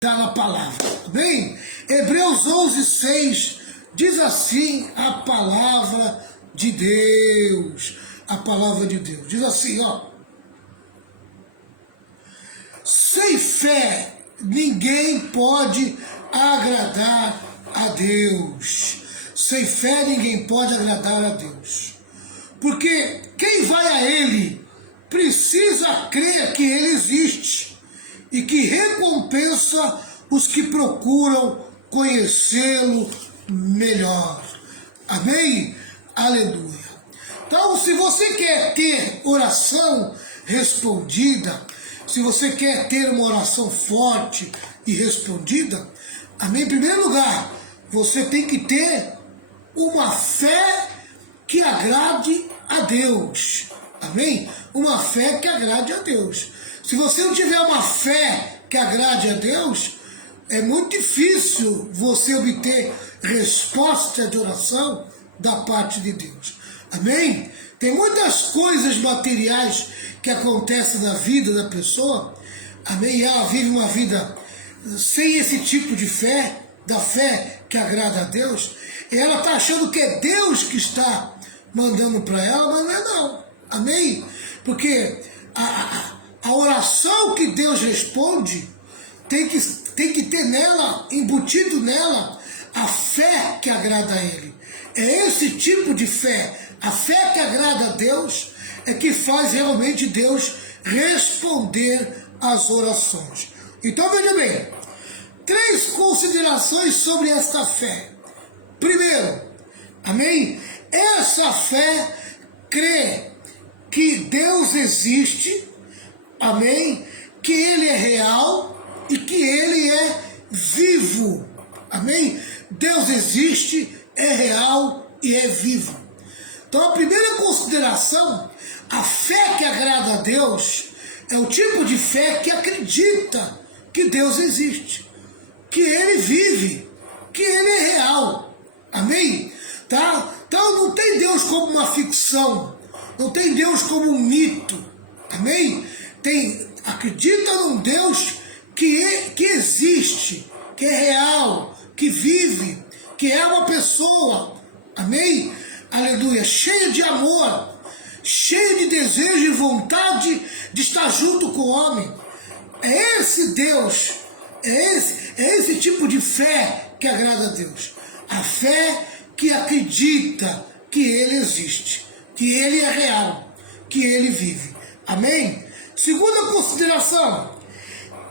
na palavra, bem? Hebreus 11:6 diz assim a palavra de Deus. A palavra de Deus diz assim, ó: sem fé ninguém pode agradar a Deus. Sem fé ninguém pode agradar a Deus. Porque quem vai a Ele precisa crer que Ele existe e que recompensa os que procuram conhecê-lo melhor. Amém? Aleluia. Então, se você quer ter oração respondida, se você quer ter uma oração forte e respondida, amém? Em primeiro lugar, você tem que ter uma fé que agrade a Deus. Amém? Uma fé que agrade a Deus. Se você não tiver uma fé que agrade a Deus, é muito difícil você obter resposta de oração da parte de Deus. Amém? Tem muitas coisas materiais que acontecem na vida da pessoa, amém? E ela vive uma vida sem esse tipo de fé, da fé que agrada a Deus, e ela está achando que é Deus que está mandando para ela, mas não é não. Amém? Porque a oração que Deus responde tem que ter nela, embutido nela, a fé que agrada a Ele. É esse tipo de fé, a fé que agrada a Deus, é que faz realmente Deus responder às orações. Então veja bem, 3 considerações sobre esta fé. Primeiro, amém? Essa fé crê que Deus existe, amém? Que Ele é real e que Ele é vivo, amém? Deus existe, é real e é vivo. Então a primeira consideração, a fé que agrada a Deus, é o tipo de fé que acredita que Deus existe, que Ele vive, que Ele é real, amém? Tá? Então não tem Deus como uma ficção, não tem Deus como um mito, amém? Acredita num Deus que existe, que é real, que vive, que é uma pessoa, amém? Aleluia, cheio de amor, cheio de desejo e vontade de estar junto com o homem. É esse Deus, é esse tipo de fé que agrada a Deus. A fé que acredita que Ele existe, que Ele é real, que Ele vive. Amém? Segunda consideração,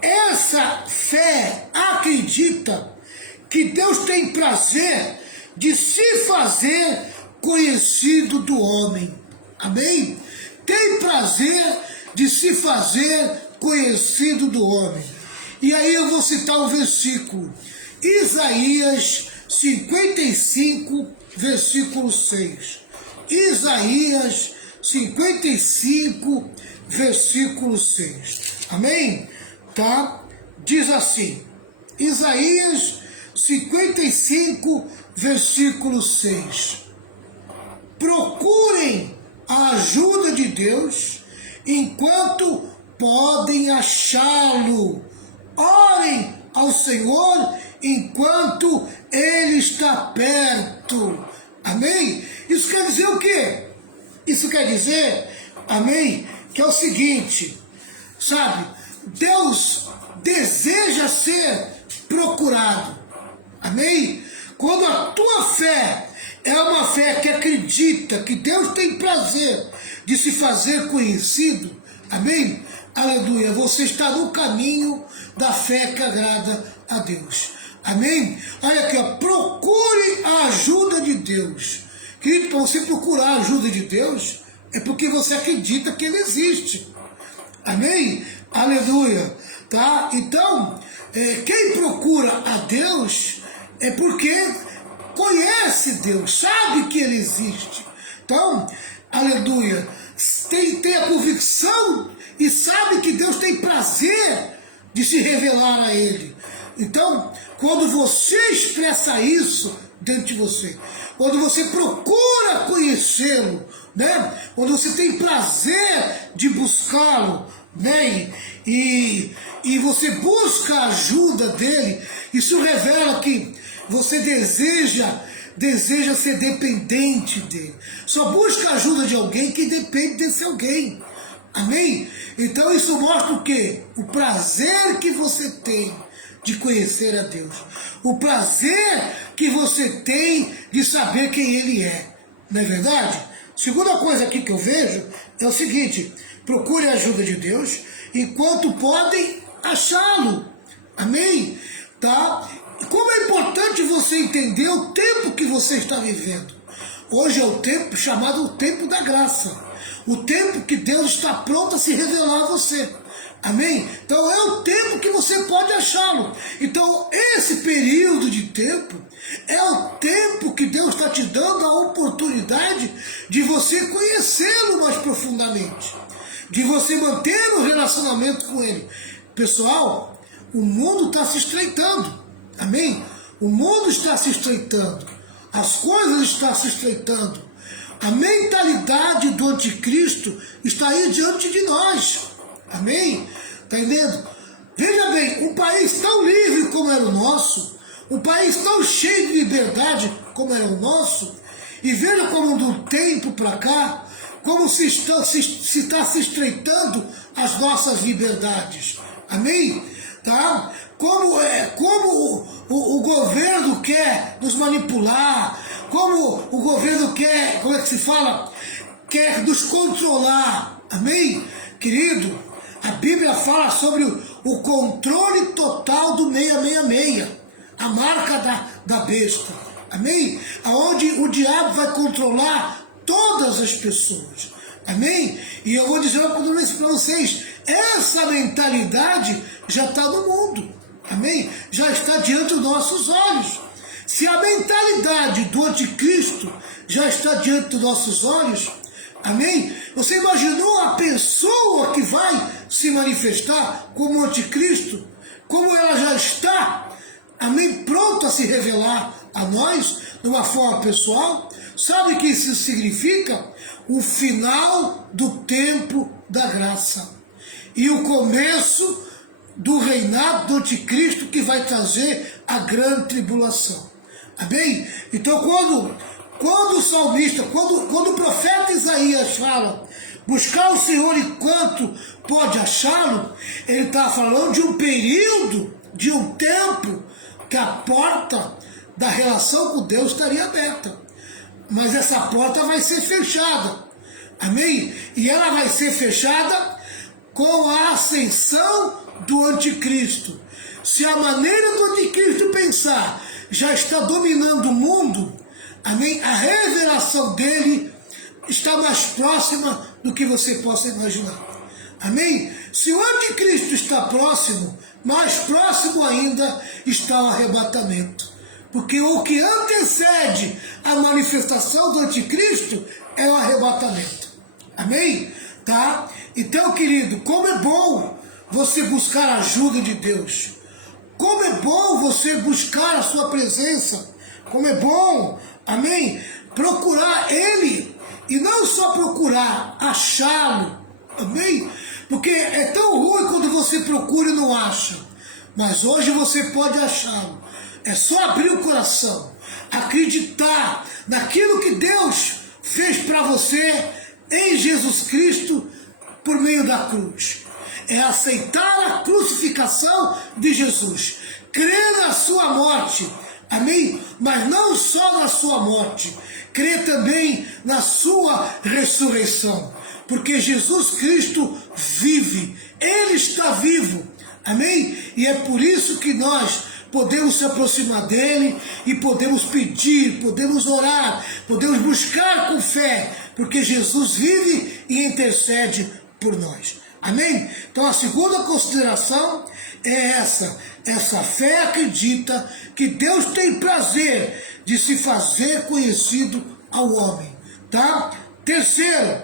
essa fé acredita que Deus tem prazer de se fazer conhecido do homem. Amém? Tem prazer de se fazer conhecido do homem. E aí eu vou citar um versículo. Isaías 55, versículo 6. Isaías 55, versículo 6. Amém? Tá? Diz assim, Isaías 55, versículo 6. Procurem a ajuda de Deus enquanto podem achá-lo. Orem ao Senhor enquanto Ele está perto. Amém? Isso quer dizer o quê? Isso quer dizer, amém, que é o seguinte, sabe? Deus deseja ser procurado. Amém? Quando a tua fé é uma fé que acredita que Deus tem prazer de se fazer conhecido, amém? Aleluia, você está no caminho da fé que agrada a Deus. Amém? Olha aqui, ó, procure a ajuda de Deus. Querido, para você procurar a ajuda de Deus, é porque você acredita que Ele existe. Amém? Aleluia. Tá? Então, quem procura a Deus é porque conhece Deus, sabe que Ele existe. Então, aleluia, tem a convicção e sabe que Deus tem prazer de se revelar a Ele. Então, quando você expressa isso dentro de você, quando você procura conhecê-lo, né? Quando você tem prazer de buscá-lo, né? E você busca a ajuda dele, isso revela que você deseja ser dependente dele. Só busca a ajuda de alguém que depende desse alguém. Amém? Então isso mostra o quê? O prazer que você tem de conhecer a Deus. O prazer que você tem de saber quem Ele é. Não é verdade? Segunda coisa aqui que eu vejo é o seguinte: procure a ajuda de Deus enquanto podem achá-lo. Amém? Tá? Como é importante você entender o tempo que você está vivendo. Hoje é o tempo chamado o tempo da graça. O tempo que Deus está pronto a se revelar a você. Amém? Então é o tempo que você pode achá-lo. Então esse período de tempo é o tempo que Deus está te dando a oportunidade de você conhecê-lo mais profundamente. De você manter um relacionamento com Ele. Pessoal, o mundo está se estreitando. Amém? O mundo está se estreitando. As coisas estão se estreitando. A mentalidade do anticristo está aí diante de nós. Amém? Está entendendo? Veja bem, um país tão livre como era o nosso, um país tão cheio de liberdade como era o nosso, e veja como do tempo para cá, como se está se estreitando as nossas liberdades. Amém? Tá? Como o governo quer nos manipular, como o governo quer, como é que se fala? Quer nos controlar. Amém? Querido, a Bíblia fala sobre o controle total do 666, a marca da besta. Amém? Aonde o diabo vai controlar todas as pessoas. Amém? E eu vou dizer para vocês, essa mentalidade já está no mundo. Amém? Já está diante dos nossos olhos. Se a mentalidade do anticristo já está diante dos nossos olhos, amém? Você imaginou a pessoa que vai se manifestar como anticristo? Como ela já está, amém? Pronta a se revelar a nós de uma forma pessoal? Sabe o que isso significa? O final do tempo da graça. E o começo do reinado do anticristo que vai trazer a grande tribulação. Amém? Então quando o salmista, quando o profeta Isaías fala buscar o Senhor enquanto pode achá-lo, ele está falando de um período, de um tempo que a porta da relação com Deus estaria aberta. Mas essa porta vai ser fechada. Amém? E ela vai ser fechada com a ascensão do anticristo. Se a maneira do anticristo pensar já está dominando o mundo, amém? A revelação dele está mais próxima do que você possa imaginar. Amém? Se o anticristo está próximo, mais próximo ainda está o arrebatamento. Porque o que antecede a manifestação do anticristo é o arrebatamento. Amém? Tá? Então, querido, como é bom você buscar a ajuda de Deus. Como é bom você buscar a sua presença. Como é bom, amém? Procurar Ele. E não só procurar, achá-lo. Amém? Porque é tão ruim quando você procura e não acha. Mas hoje você pode achá-lo. É só abrir o coração. Acreditar naquilo que Deus fez para você em Jesus Cristo por meio da cruz. É aceitar a crucificação de Jesus. Crer na sua morte. Amém? Mas não só na sua morte. Crer também na sua ressurreição. Porque Jesus Cristo vive. Ele está vivo. Amém? E é por isso que nós podemos se aproximar dele e podemos pedir, podemos orar, podemos buscar com fé. Porque Jesus vive e intercede por nós. Amém? Então a segunda consideração é essa fé acredita que Deus tem prazer de se fazer conhecido ao homem, tá? Terceiro,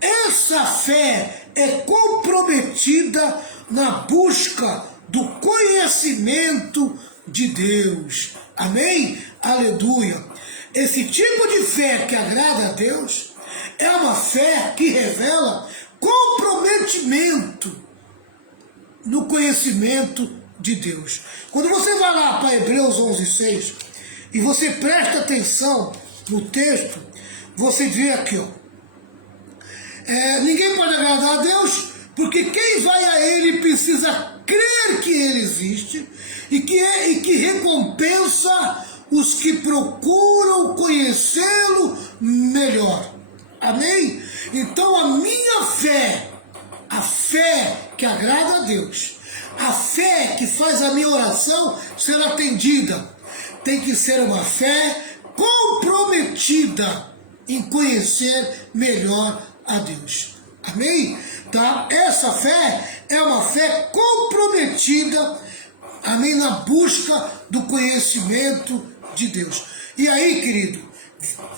essa fé é comprometida na busca do conhecimento de Deus. Amém? Aleluia. Esse tipo de fé que agrada a Deus é uma fé que revela comprometimento no conhecimento de Deus. Quando você vai lá para Hebreus 11:6 e você presta atenção no texto, você vê aqui, ó. Ninguém pode agradar a Deus, porque quem vai a Ele precisa crer que Ele existe e que recompensa os que procuram conhecê-lo melhor. Amém? Então a minha fé, a fé que agrada a Deus, a fé que faz a minha oração ser atendida, tem que ser uma fé comprometida em conhecer melhor a Deus. Amém? Tá? Essa fé é uma fé comprometida, amém, na busca do conhecimento de Deus. E aí, querido,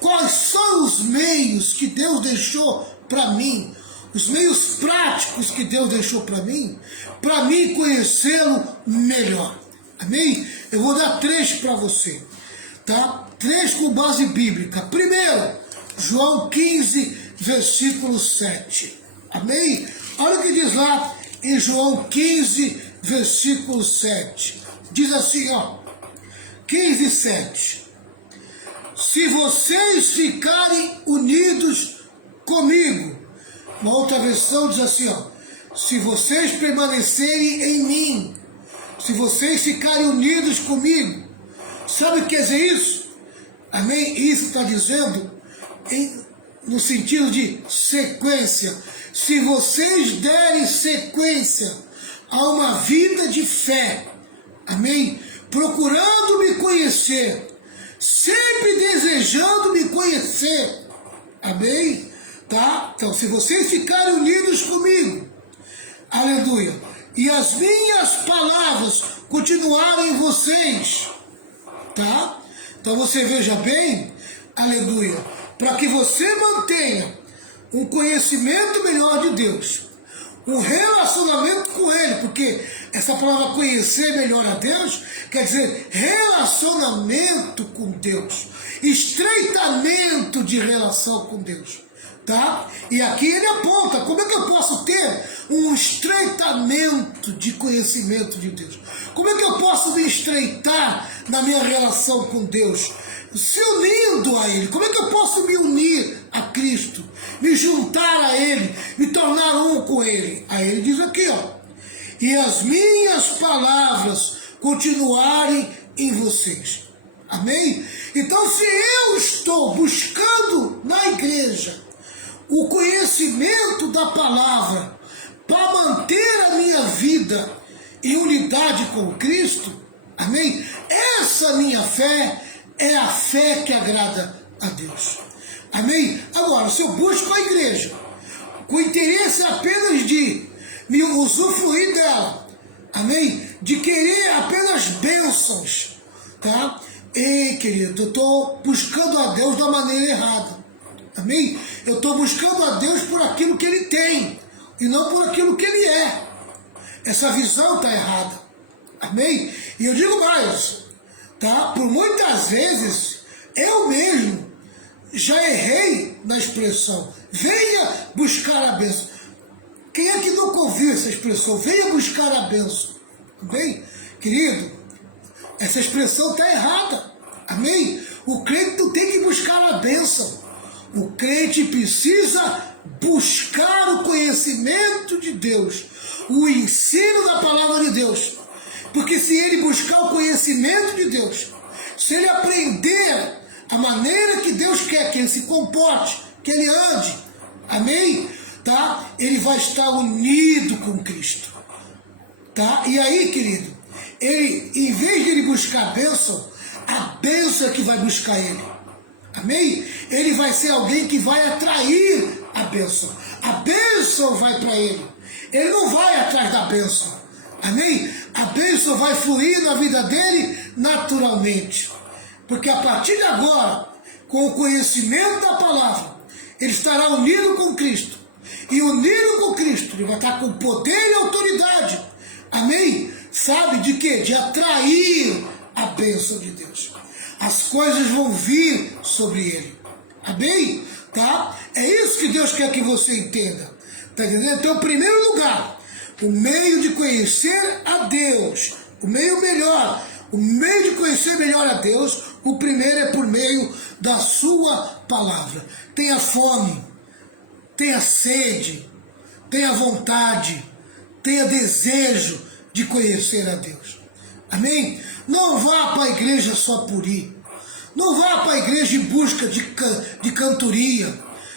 quais são os meios que Deus deixou para mim, os meios práticos que Deus deixou para mim conhecê-lo melhor? Amém? Eu vou dar 3 para você, tá? 3 com base bíblica. Primeiro, João 15, versículo 7. Amém? Olha o que diz lá em João 15, versículo 7. Diz assim, ó, 15, 7. Se vocês ficarem unidos comigo. Uma outra versão diz assim, ó, se vocês permanecerem em mim, se vocês ficarem unidos comigo. Sabe o que quer dizer isso? Amém? Isso está dizendo no sentido de sequência. Se vocês derem sequência a uma vida de fé, amém? Procurando me conhecer, sempre desejando me conhecer, amém? Tá? Então, se vocês ficarem unidos comigo, aleluia, e as minhas palavras continuarem em vocês, tá? Então você veja bem, aleluia, para que você mantenha um conhecimento melhor de Deus, um relacionamento com Ele, porque essa palavra conhecer melhor a Deus quer dizer relacionamento com Deus, estreitamento de relação com Deus, tá? E aqui ele aponta, como é que eu posso ter um estreitamento de conhecimento de Deus? Como é que eu posso me estreitar na minha relação com Deus? Se unindo a Ele. Como é que eu posso me unir a Cristo? Me juntar a Ele, me tornar um com Ele? Aí ele diz aqui, ó, e as minhas palavras continuarem em vocês. Amém? Então, se eu estou buscando na igreja o conhecimento da palavra para manter a minha vida em unidade com Cristo, amém? Essa minha fé é a fé que agrada a Deus. Amém? Agora, se eu busco a igreja com interesse apenas de me usufruir dela, amém? De querer apenas bênçãos, tá? Ei, querido, eu estou buscando a Deus da maneira errada. Amém? Eu estou buscando a Deus por aquilo que Ele tem e não por aquilo que Ele é. Essa visão está errada. Amém? E eu digo mais, tá? Por muitas vezes, eu mesmo já errei na expressão, venha buscar a bênção. Quem é que nunca ouviu essa expressão? Venha buscar a bênção. Amém? Querido, essa expressão está errada. Amém? O crente não tem que buscar a bênção. O crente precisa buscar o conhecimento de Deus, o ensino da palavra de Deus. Porque se ele buscar o conhecimento de Deus, se ele aprender a maneira que Deus quer que ele se comporte, que ele ande, amém? Tá? Ele vai estar unido com Cristo. Tá? E aí, querido, ele, em vez de ele buscar a bênção é que vai buscar ele. Amém? Ele vai ser alguém que vai atrair a bênção. A bênção vai para ele. Ele não vai atrás da bênção. Amém? A bênção vai fluir na vida dele naturalmente. Porque a partir de agora, com o conhecimento da palavra, ele estará unido com Cristo. E unido com Cristo, ele vai estar com poder e autoridade. Amém? Sabe de quê? De atrair a bênção de Deus. As coisas vão vir sobre ele. Amém? Tá? É isso que Deus quer que você entenda. Tá entendendo? Então, em primeiro lugar, O meio de conhecer a Deus, o meio melhor, o meio de conhecer melhor a Deus, o primeiro é por meio da sua palavra. Tenha fome, tenha sede, tenha vontade, tenha desejo de conhecer a Deus. Amém? Não vá para a igreja só por ir. Não vá para a igreja em busca de cantoria.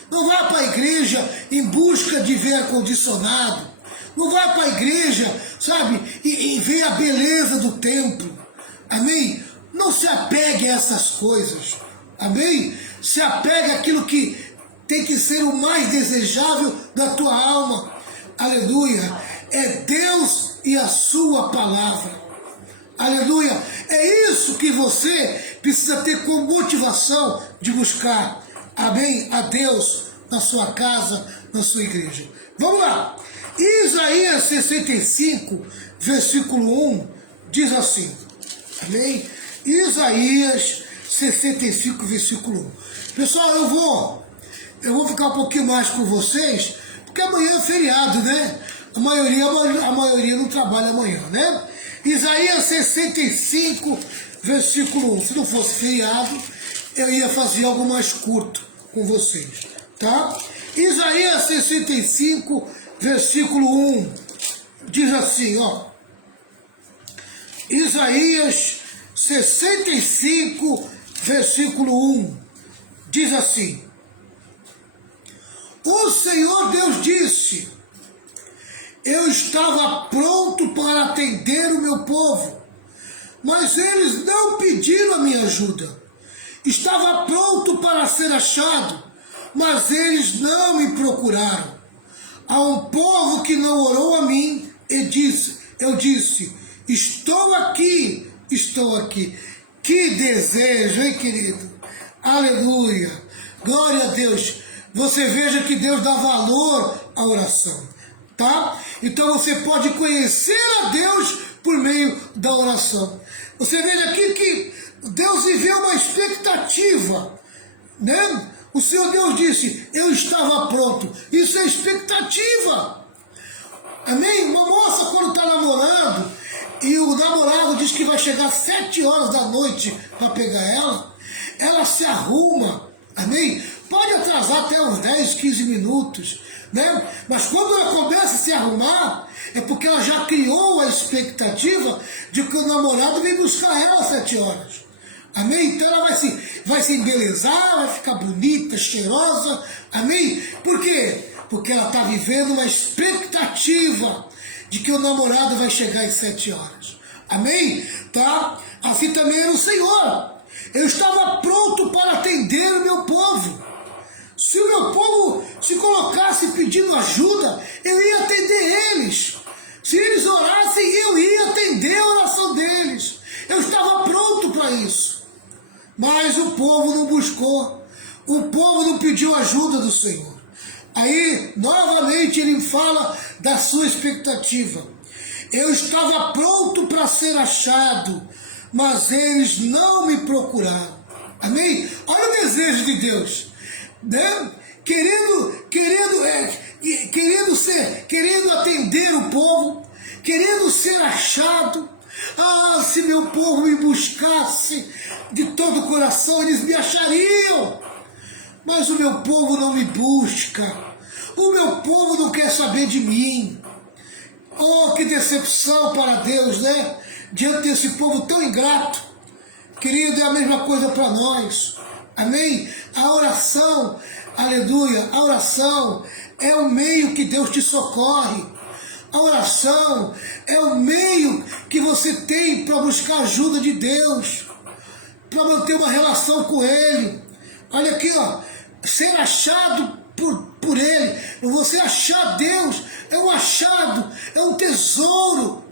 Não vá para a igreja em busca de ver ar-condicionado. Não vá para a igreja, sabe, e ver a beleza do templo. Amém? Não se apegue a essas coisas. Amém? Se apegue àquilo que tem que ser o mais desejável da tua alma. Aleluia. É Deus e a sua palavra. Aleluia. É isso que você precisa ter como motivação de buscar. Amém? A Deus na sua casa, na sua igreja. Vamos lá. Isaías 65, versículo 1, diz assim. Amém? Isaías 65, versículo 1. Pessoal, eu vou ficar um pouquinho mais com vocês, porque amanhã é feriado, né? A maioria não trabalha amanhã, né? Isaías 65, versículo 1. Se não fosse feriado, eu ia fazer algo mais curto com vocês, tá? Isaías 65, versículo 1, diz assim, ó. Isaías 65, versículo 1, diz assim. O Senhor Deus disse: eu estava pronto para atender o meu povo, mas eles não pediram a minha ajuda. Estava pronto para ser achado, mas eles não me procuraram. Há um povo que não orou a mim e eu disse, estou aqui, estou aqui. Que desejo, hein, querido? Aleluia, glória a Deus. Você veja que Deus dá valor à oração, tá? Então você pode conhecer a Deus por meio da oração. Você veja aqui que Deus viveu uma expectativa, né? O Senhor Deus disse, eu estava pronto. Isso é expectativa. Amém? Uma moça quando está namorando e o namorado diz que vai chegar às 7 horas da noite para pegar ela se arruma. Amém? Pode atrasar até uns 10, 15 minutos, né? Mas quando ela começa a se arrumar, é porque ela já criou a expectativa de que o namorado vem buscar ela às 7 horas. Amém? Então ela vai se embelezar, vai ficar bonita, cheirosa. Amém? Por quê? Porque ela está vivendo uma expectativa de que o namorado vai chegar às 7 horas. Amém? Tá? Assim também era o Senhor. Eu estava pronto para atender o meu povo. Se o meu povo se colocasse pedindo ajuda, eu ia atender eles. Se eles orassem, eu ia atender a oração deles. Eu estava pronto para isso. Mas o povo não buscou. O povo não pediu ajuda do Senhor. Aí, novamente, ele fala da sua expectativa. Eu estava pronto para ser achado, mas eles não me procuraram. Amém? Olha o desejo de Deus, né? Querendo atender o povo, querendo ser achado. Ah, se meu povo me buscasse de todo o coração, eles me achariam. Mas o meu povo não me busca. O meu povo não quer saber de mim. Oh, que decepção para Deus, né? Diante desse povo tão ingrato. Querido, é a mesma coisa para nós. Amém? A oração, aleluia, a oração é o meio que Deus te socorre. A oração é o meio que você tem para buscar ajuda de Deus, para manter uma relação com Ele. Olha aqui, ó, ser achado por Ele. Você achar Deus é um achado, é um tesouro.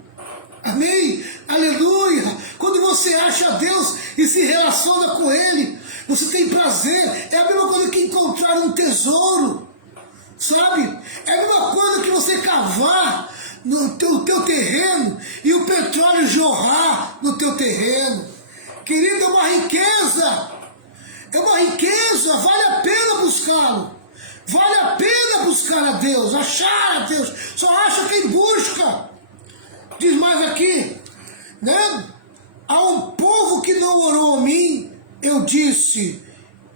Amém? Aleluia! Quando você acha Deus e se relaciona com Ele, você tem prazer. É a mesma coisa que encontrar um tesouro. Sabe? É a mesma coisa que você cavar no teu terreno e o petróleo jorrar no teu terreno. Querido, é uma riqueza. É uma riqueza, vale a pena buscá-lo. Vale a pena buscar a Deus, achar a Deus. Só acha quem busca. Diz mais aqui, né? A um povo que não orou a mim, eu disse,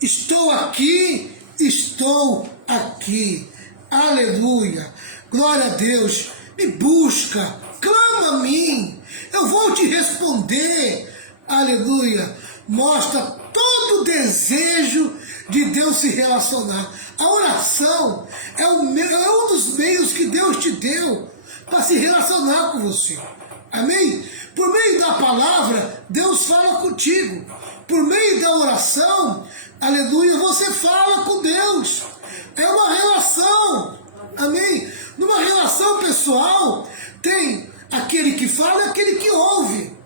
estou aqui, estou aqui. Aleluia. Glória a Deus. Me busca, clama a mim, eu vou te responder. Aleluia. Mostra todo o desejo de Deus se relacionar. A oração é um dos meios que Deus te deu para se relacionar com você. Amém? Por meio da palavra, Deus fala contigo. Por meio da oração, aleluia, você fala com Deus. É uma relação. Amém? Numa relação pessoal, tem aquele que fala e aquele que ouve.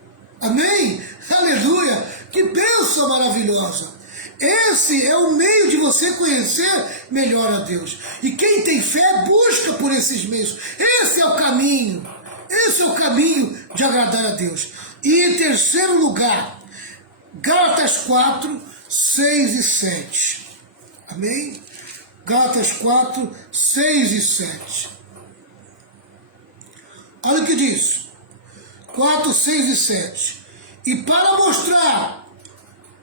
Amém? Aleluia. Que bênção maravilhosa. Esse é o meio de você conhecer melhor a Deus. E quem tem fé busca por esses meios. Esse é o caminho. Esse é o caminho de agradar a Deus. E em terceiro lugar, Gálatas 4, 6 e 7. Amém? Gálatas 4, 6 e 7. Olha o que diz. 4, 6 e 7. E para mostrar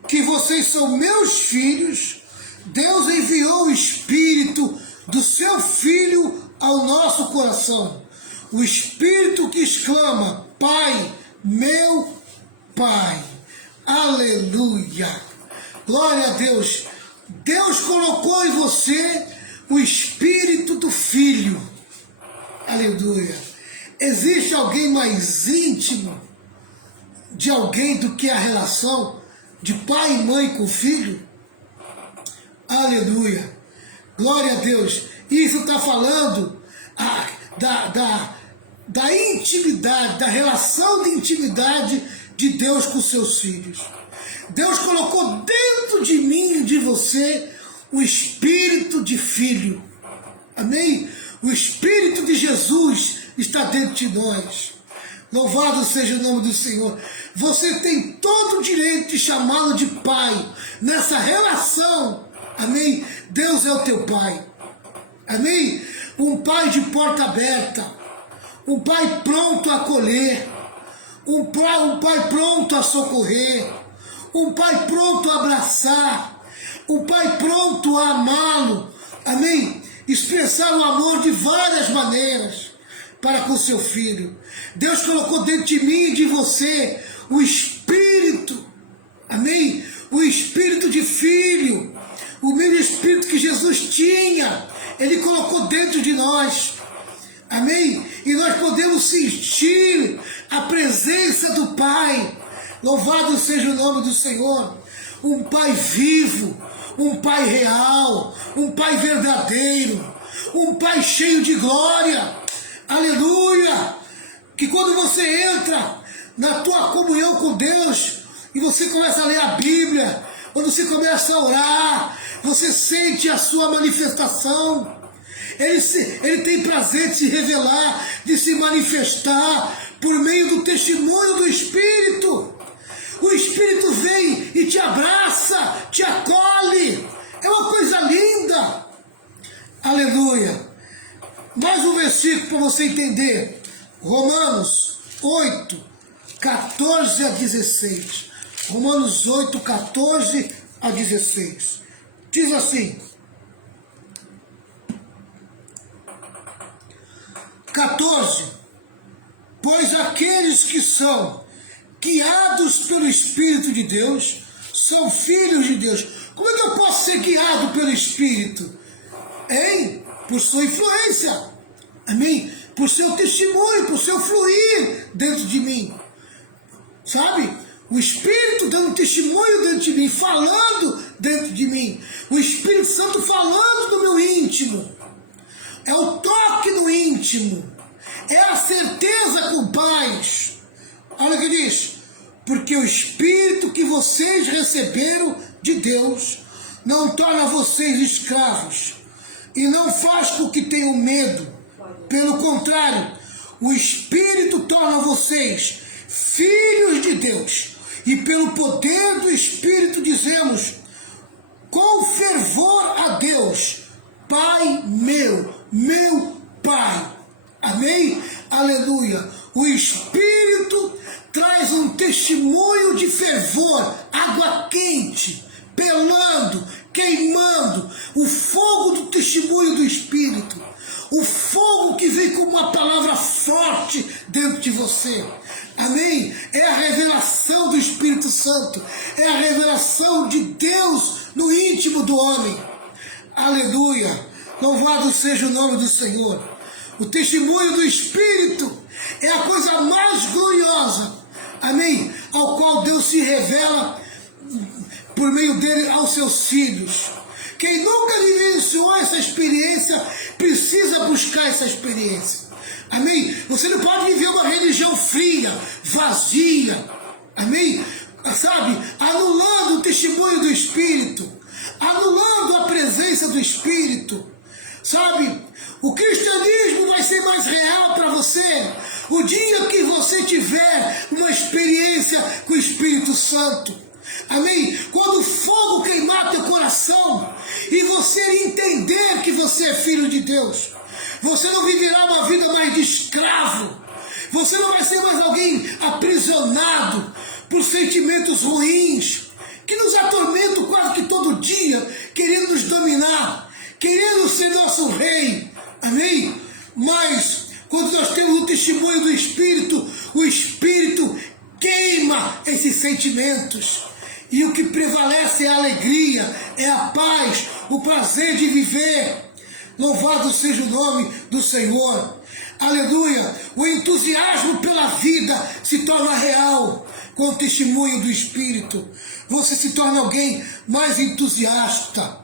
que vocês são meus filhos, Deus enviou o Espírito do seu Filho ao nosso coração. O Espírito que exclama, Pai, meu Pai. Aleluia. Glória a Deus. Deus colocou em você o Espírito do Filho. Aleluia. Existe alguém mais íntimo de alguém do que a relação de pai e mãe com o filho? Aleluia. Glória a Deus. Isso está falando da intimidade, da relação de intimidade de Deus com seus filhos. Deus colocou dentro de mim e de você o espírito de filho. Amém? O Espírito de Jesus está dentro de nós. Louvado seja o nome do Senhor. Você tem todo o direito de chamá-lo de pai nessa relação. Amém? Deus é o teu pai. Amém? Um pai de porta aberta. Um pai pronto a acolher. Um pai pronto a socorrer. Um pai pronto a abraçar. Um pai pronto a amá-lo. Amém? Expressar o amor de várias maneiras para com seu filho. Deus colocou dentro de mim e de você o Espírito, amém? O Espírito de filho, o mesmo Espírito que Jesus tinha, Ele colocou dentro de nós, amém? E nós podemos sentir a presença do Pai. Louvado seja o nome do Senhor. Um Pai vivo, um Pai real, um Pai verdadeiro, um Pai cheio de glória. Aleluia! Que quando você entra na tua comunhão com Deus e você começa a ler a Bíblia, quando você começa a orar, você sente a sua manifestação. Ele tem prazer de se revelar, de se manifestar por meio do testemunho do Espírito. O Espírito vem e te abraça, te acolhe. É uma coisa linda. Aleluia. Mais um versículo para você entender. Romanos 8, 14 a 16. Romanos 8, 14 a 16. Diz assim. 14. Pois aqueles que são guiados pelo Espírito de Deus são filhos de Deus. Como é que eu posso ser guiado pelo Espírito? Hein? Por sua influência, amém? Por seu testemunho, por seu fluir dentro de mim, sabe? O Espírito dando testemunho dentro de mim, falando dentro de mim, o Espírito Santo falando no meu íntimo, é o toque no íntimo, é a certeza com paz. Olha o que diz, porque o Espírito que vocês receberam de Deus não torna vocês escravos, e não faz com que tenham medo. Pelo contrário, o Espírito torna vocês filhos de Deus. E pelo poder do Espírito dizemos, com fervor a Deus, Pai meu Pai. Amém? Aleluia. O Espírito traz um testemunho de fervor, água quente, pelando, queimando, o fogo do testemunho do Espírito, o fogo que vem com uma palavra forte dentro de você. Amém? É a revelação do Espírito Santo, é a revelação de Deus no íntimo do homem. Aleluia! Louvado seja o nome do Senhor. O testemunho do Espírito é a coisa mais gloriosa, amém? Ao qual Deus se revela por meio dele aos seus filhos. Quem nunca vivenciou essa experiência, precisa buscar essa experiência. Amém? Você não pode viver uma religião fria, vazia. Amém? Sabe? Anulando o testemunho do Espírito. Anulando a presença do Espírito. Sabe? O cristianismo vai ser mais real para você o dia que você tiver uma experiência com o Espírito Santo. Amém? Quando o fogo queimar teu coração e você entender que você é filho de Deus, você não viverá uma vida mais de escravo. Você não vai ser mais alguém aprisionado por sentimentos ruins que nos atormentam quase que todo dia, querendo nos dominar, querendo ser nosso rei. Amém? Mas quando nós temos o testemunho do Espírito, o Espírito queima esses sentimentos. E o que prevalece é a alegria, é a paz, o prazer de viver. Louvado seja o nome do Senhor. Aleluia. O entusiasmo pela vida se torna real com o testemunho do Espírito. Você se torna alguém mais entusiasta.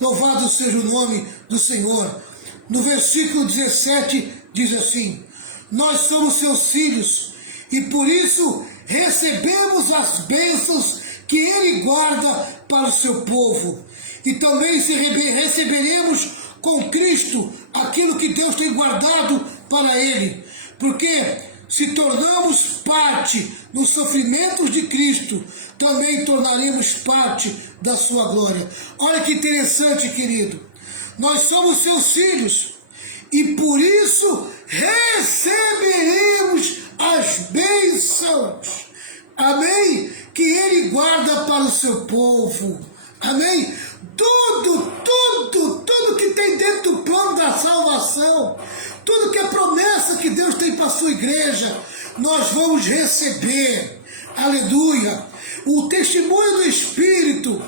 Louvado seja o nome do Senhor. No versículo 17 diz assim: nós somos seus filhos e por isso recebemos as bênçãos que ele guarda para o seu povo. E também receberemos com Cristo aquilo que Deus tem guardado para ele. Porque se tornamos parte nos sofrimentos de Cristo, também tornaremos parte da sua glória. Olha que interessante, querido. Nós somos seus filhos e por isso receberemos as bênçãos. Amém? Que ele guarda para o seu povo. Amém? Tudo que tem dentro do plano da salvação, tudo que é promessa que Deus tem para a sua igreja, nós vamos receber. Aleluia. O testemunho do Espírito,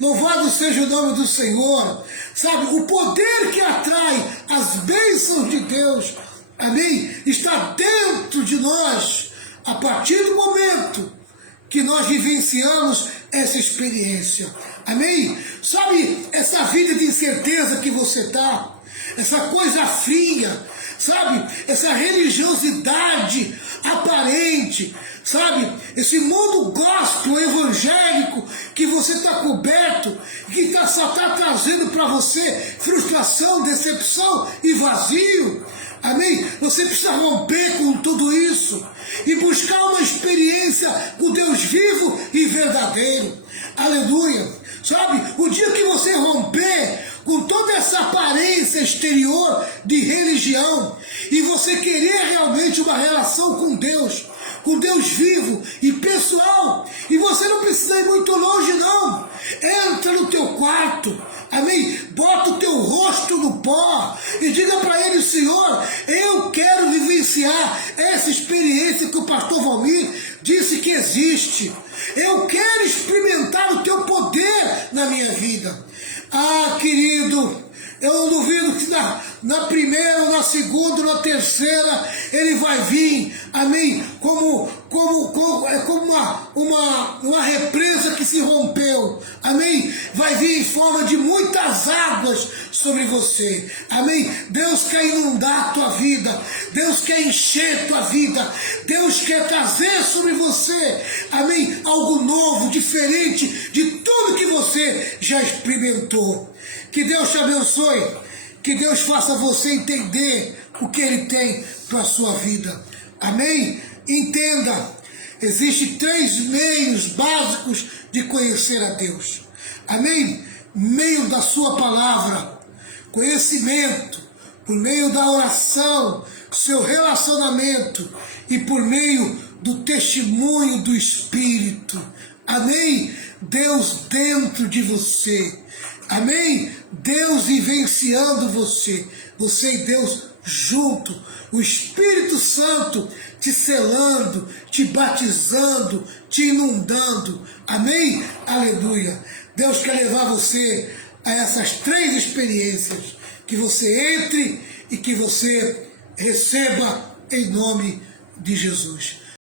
louvado seja o nome do Senhor. Sabe, o poder que atrai as bênçãos de Deus, amém, está dentro de nós, a partir do momento que nós vivenciamos essa experiência. Amém? Sabe, essa vida de incerteza que você está, essa coisa fria, sabe, essa religiosidade aparente, sabe, esse mundo gospel evangélico que você está coberto, que só está trazendo para você frustração, decepção e vazio. Amém? Você precisa romper com tudo isso e buscar uma experiência com Deus vivo e verdadeiro. Aleluia. Sabe, o dia que você romper com toda essa aparência exterior de religião e você querer realmente uma relação com Deus vivo e pessoal, e você não precisa ir muito longe não, entra no teu quarto, amém, bota o teu rosto no pó e diga para ele: Senhor, eu quero vivenciar essa experiência que o pastor Valmir disse que existe, eu quero experimentar o teu poder na minha vida. Ah, querido, eu não duvido que na primeira, na segunda, na terceira, ele vai vir, amém, como uma represa que se rompeu, amém, vai vir em forma de muitas águas sobre você, amém. Deus quer inundar a tua vida, Deus quer encher a tua vida, Deus quer trazer sobre você, amém, algo novo, diferente de tudo que você já experimentou. Que Deus te abençoe, que Deus faça você entender o que Ele tem para a sua vida. Amém? Entenda, existem 3 meios básicos de conhecer a Deus. Amém? Meio da sua palavra, conhecimento, por meio da oração, seu relacionamento e por meio do testemunho do Espírito. Amém? Deus dentro de você. Amém? Deus vivenciando você. Você e Deus junto. O Espírito Santo te selando, te batizando, te inundando. Amém? Aleluia. Deus quer levar você a essas 3 experiências. Que você entre e que você receba em nome de Jesus.